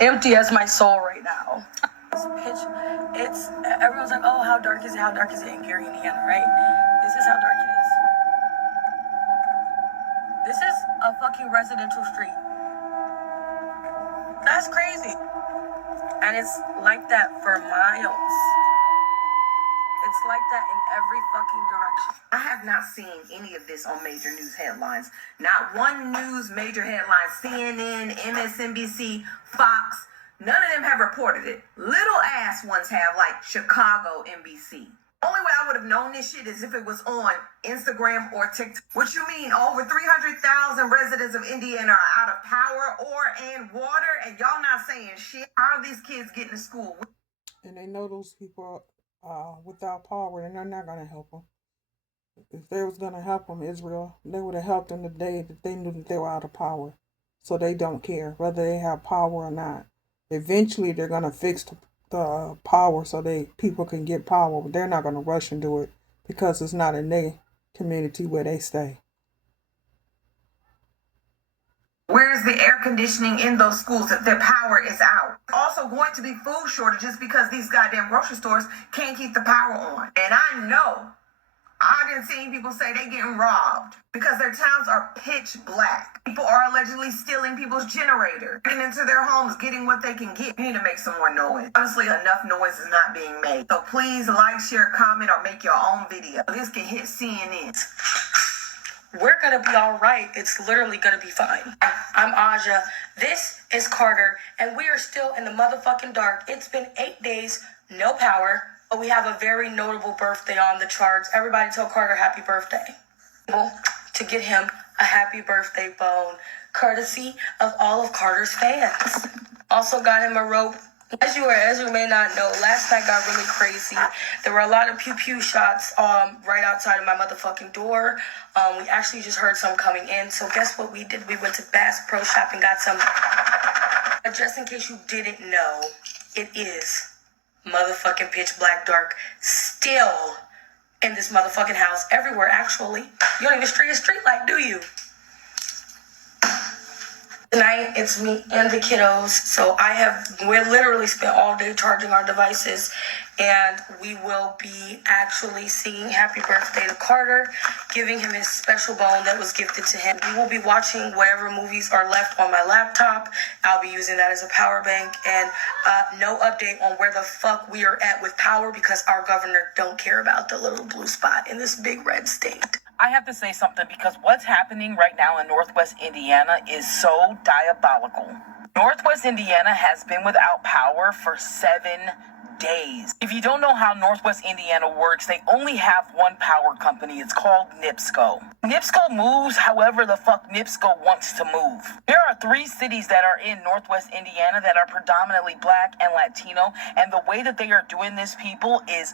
Empty as my soul right now. Everyone's like, oh, how dark is it? How dark is it in Gary, Indiana, right? This is how dark it is. This is a fucking residential street. That's crazy. And it's like that for miles. It's like that in every fucking direction. I have not seen any of this on major news headlines. Not one news major headline, CNN, MSNBC, Fox, none of them have reported it. Little ass ones have, like Chicago NBC. Only way I would have known this shit is if it was on Instagram or TikTok. What you mean? Over 300,000 residents of Indiana are out of power and water, and y'all not saying shit. How are these kids getting to school? And they know those people without power, and they're not going to help them. If they was going to help them, Israel, they would have helped them the day that they knew that they were out of power. So they don't care whether they have power or not. Eventually, they're going to fix the power so people can get power, but they're not going to rush and do it because it's not in their community where they stay. Where's the air conditioning in those schools if their power is out? Also going to be food shortages because these goddamn grocery stores can't keep the power on. And I know, I didn't see people say they getting robbed because their towns are pitch black. People are allegedly stealing people's generators, getting into their homes, getting what they can get. We need to make some more noise. Honestly, enough noise is not being made. So please like, share, comment, or make your own video. This can hit CNN. We're gonna be all right. It's literally gonna be fine. I'm Aja. This is Carter, and we are still in the motherfucking dark. It's been 8 days, no power, but we have a very notable birthday on the charts. Everybody tell Carter happy birthday. To get him a happy birthday bone, courtesy of all of Carter's fans. Also got him a rope. As you may not know, last night got really crazy. There were a lot of pew-pew shots right outside of my motherfucking door. We actually just heard some coming in. So guess what we did? We went to Bass Pro Shop and got some. But just in case you didn't know, it is motherfucking pitch black dark still in this motherfucking house. Everywhere, actually. You don't even street a street light, do you? Tonight, it's me and the kiddos, so we're literally spent all day charging our devices, and we will be actually singing happy birthday to Carter, giving him his special bone that was gifted to him. We will be watching whatever movies are left on my laptop. I'll be using that as a power bank, and no update on where the fuck we are at with power because our governor don't care about the little blue spot in this big red state. I have to say something because what's happening right now in Northwest Indiana is so diabolical. Northwest Indiana has been without power for 7 days. If you don't know how Northwest Indiana works, they only have one power company. It's called NIPSCO. NIPSCO moves however the fuck NIPSCO wants to move. There are 3 cities that are in Northwest Indiana that are predominantly black and Latino, and the way that they are doing this, people, is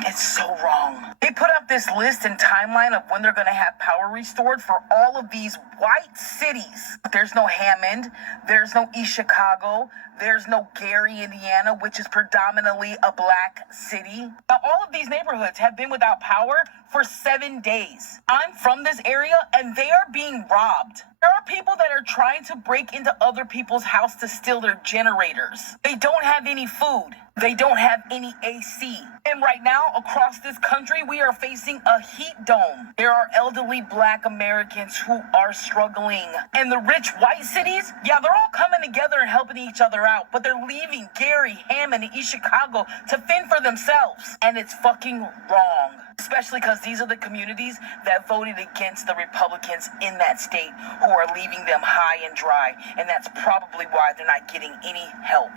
it's so wrong. They put up this list and timeline of when they're going to have power restored for all of these white cities. There's no Hammond. There's no East Chicago. There's no Gary, Indiana, which is predominantly a black city. Now, all of these neighborhoods have been without power for 7 days. I'm from this area, and they are being robbed. There are people that are trying to break into other people's house to steal their generators. They don't have any food. They don't have any AC. And right now, across this country, we are facing a heat dome. There are elderly black Americans who are struggling. And the rich white cities, yeah, they're all coming together and helping each other out, but they're leaving Gary, Hammond, and East Chicago to fend for themselves. And it's fucking wrong. Especially because these are the communities that voted against the Republicans in that state who are leaving them high and dry. And that's probably why they're not getting any help.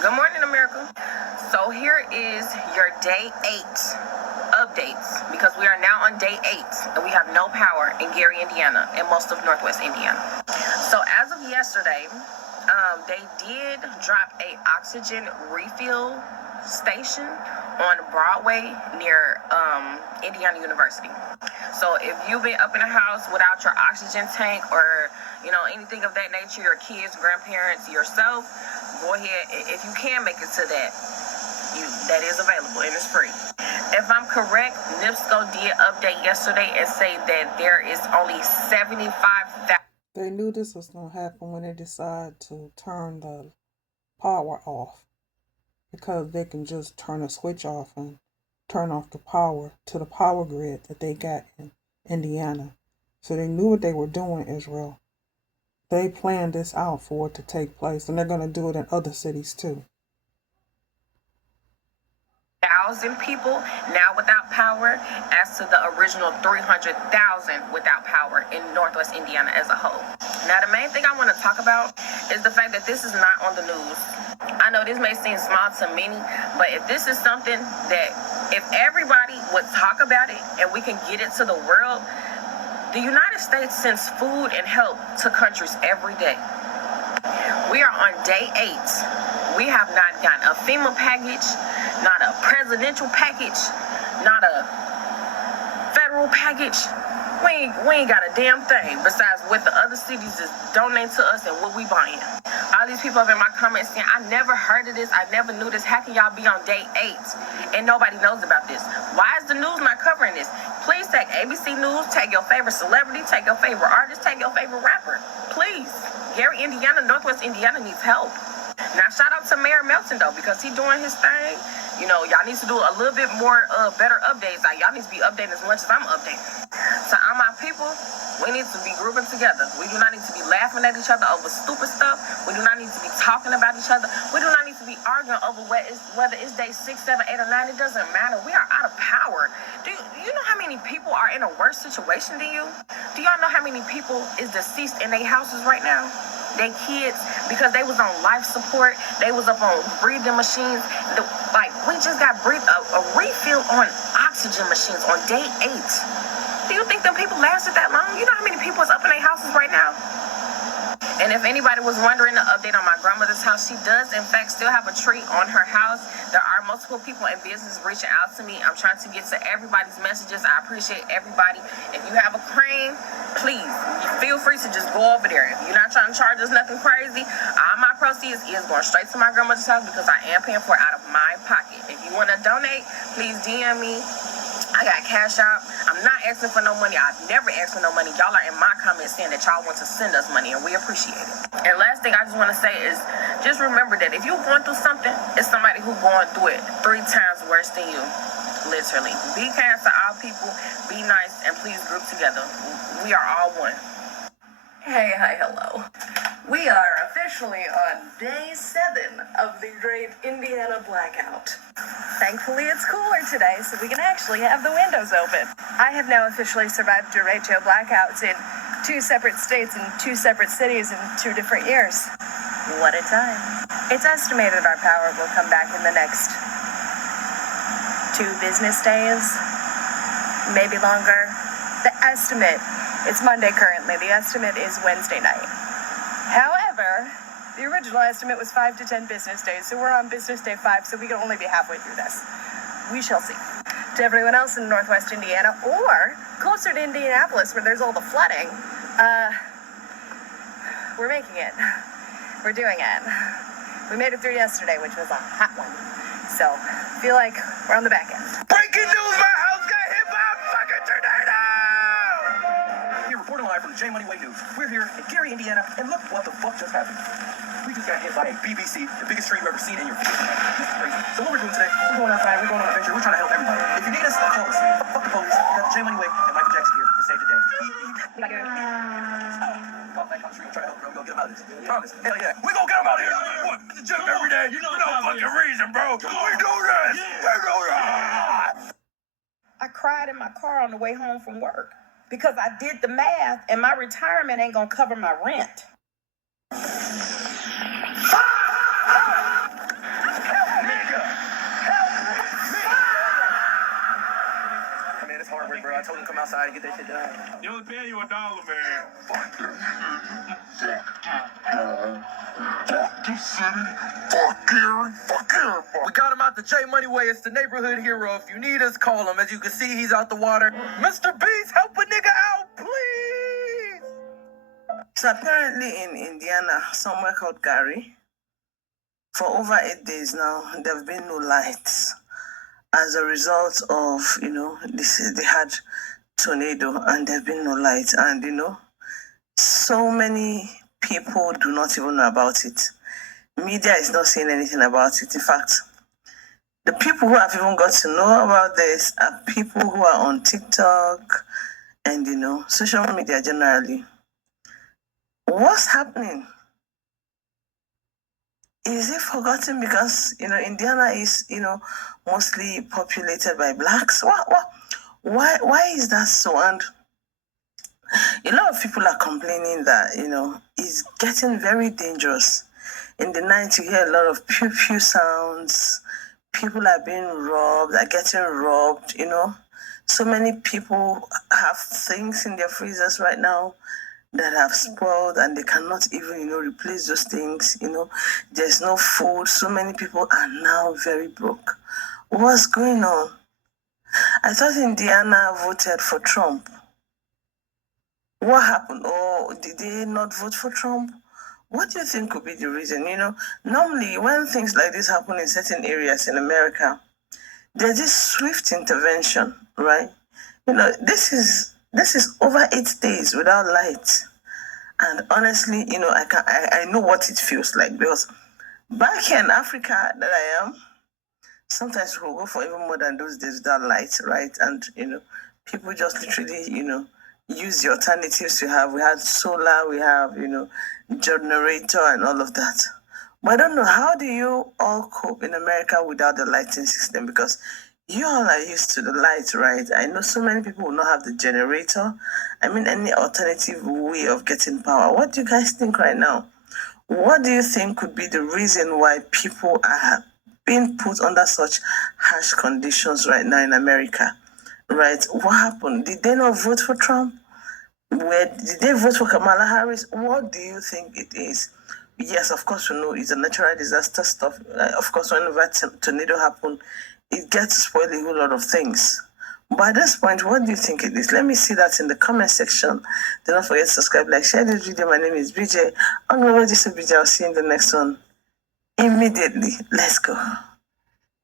Good morning, America. So here is your day 8 updates because we are now on day 8 and we have no power in Gary, Indiana and most of Northwest Indiana. So as of yesterday, they did drop a oxygen refill station on Broadway near Indiana University. So if you've been up in a house without your oxygen tank or anything of that nature, your kids, grandparents, yourself, go ahead. If you can make it to that, that is available and it's free. If I'm correct, NIPSCO did update yesterday and say that there is only 75,000 They knew this was going to happen when they decided to turn the power off, because they can just turn a switch off and turn off the power to the power grid that they got in Indiana. So they knew what they were doing, Israel. They planned this out for it to take place, and they're going to do it in other cities too. 1,000 people now without power, as to the original 300,000 without power in Northwest Indiana as a whole. Now, the main thing I want to talk about is the fact that this is not on the news. I know this may seem small to many, but if this is something that if everybody would talk about it and we can get it to the world, the United States sends food and help to countries every day. We are on day 8. We have not gotten a FEMA package, not a presidential package, not a federal package. We ain't got a damn thing besides what the other cities is donating to us and what we buying. All these people up in my comments saying, I never heard of this, I never knew this. How can y'all be on day 8 and nobody knows about this? Why is the news not covering this? Please take ABC News, take your favorite celebrity, take your favorite artist, take your favorite rapper. Please. Gary, Indiana, Northwest Indiana needs help. Now, shout out to Mayor Melton, though, because he doing his thing. You know, y'all need to do a little bit more better updates. Like, y'all need to be updating as much as I'm updating. So, all my people, we need to be grouping together. We do not need to be laughing at each other over stupid stuff. We do not need to be talking about each other. We do not need to be arguing over whether it's day 6, 7, 8, or 9. It doesn't matter. We are out of power. Do you know how many people are in a worse situation than you? Do y'all know how many people is deceased in their houses right now? They kids, because they was on life support, they was up on breathing machines. We just got a refill on oxygen machines on day 8. Do you think them people lasted that long? You know how many people is up in their houses right now? And if anybody was wondering, the update on my grandmother's house, she does in fact still have a tree on her house. There are multiple people in business reaching out to me. I'm trying to get to everybody's messages. I appreciate everybody. If you have a crane, please feel free to just go over there. If you're not trying to charge us nothing crazy, all my proceeds is going straight to my grandmother's house because I am paying for it out of my pocket. If you want to donate, please DM me. I got Cash App. I'm not asking for no money. I've never asked for no money. Y'all are in my comments saying that y'all want to send us money, and we appreciate it. And last thing I just want to say is just remember that if you're going through something, it's somebody who's going through it 3 times worse than you. Literally. Be kind to all people. Be nice, and please group together. We are all one. Hey, hi, hello. We are officially on day 7 of the Great Indiana Blackout. Thankfully, it's cooler today, so we can actually have the windows open. I have now officially survived derecho blackouts in 2 separate states and 2 separate cities in 2 different years. What a time. It's estimated our power will come back in the next 2 business days, maybe longer. The estimate, it's Monday currently, the estimate is Wednesday night. However, the original estimate was 5 to 10 business days, so we're on business day 5, so we can only be halfway through this. We shall see. To everyone else in Northwest Indiana, or closer to Indianapolis where there's all the flooding, we're making it. We're doing it. We made it through yesterday, which was a hot one. So, feel like we're on the back end. Breaking news, my house got hit by a fucking tornado! Here, reporting live from the J Money Way News. We're here in Gary, Indiana, and look what the fuck just happened. We just got hit by a BBC, the biggest tree you've ever seen in your face. This is crazy. So what we're doing today, we're going outside, we're going on an adventure, we're trying to help everybody. If you need us, call us. Fuck the police. We got the J Money Way and Michael Jackson here to save the day. Off that country, we'll try to help bro. We're gonna get him out of this. Promise. Hell yeah. We gonna get him out of here. What? It's a gym every day. You know no fucking reason, bro. We do this. We do this. I cried in my car on the way home from work because I did the math and my retirement ain't gonna cover my rent. Man, it's hard work, bro. I told him to come outside and get that shit done. They only paying you $1, man. Fuck the city. Fuck Gary. Fuck Gary. We got him out the J Money Way. It's the neighborhood hero. If you need us, call him. As you can see, he's out the water. Mr. Beast, help a nigga out, please. So apparently in Indiana, somewhere called Gary, for over 8 days now, there have been no lights as a result of, they had tornado and there have been no lights. And, So many people do not even know about it. Media is not saying anything about it. In fact, the people who have even got to know about this are people who are on TikTok and, social media generally. What's happening? Is it forgotten because, Indiana is, mostly populated by blacks? Why is that so? And a lot of people are complaining that, it's getting very dangerous. In the night, you hear a lot of pew pew sounds. People are being robbed, are getting robbed, So many people have things in their freezers right now that have spoiled and they cannot even, replace those things, There's no food. So many people are now very broke. What's going on? I thought Indiana voted for Trump. What happened? Or did they not vote for Trump? What do you think could be the reason? Normally when things like this happen in certain areas in America, there's this swift intervention, right? This is over 8 days without light. And honestly, I know what it feels like, because back here in Africa that I am, sometimes we'll go for even more than those days without light, right? And people just literally, use the alternatives we have. We had solar, we have, generator and all of that. But I don't know, how do you all cope in America without the lighting system? Because you all are used to the light, right? I know so many people will not have the generator. I mean, any alternative way of getting power. What do you guys think right now? What do you think could be the reason why people are being put under such harsh conditions right now in America? Right? What happened? Did they not vote for Trump? Did they vote for Kamala Harris? What do you think it is? Yes, of course, we know it's a natural disaster stuff. Of course, whenever tornado happens, it gets to spoil a whole lot of things. But at this point, what do you think it is? Let me see that in the comment section. Do not forget to subscribe, like, share this video. My name is BJ. I'm going to BJ. I'll see you in the next one immediately. Let's go.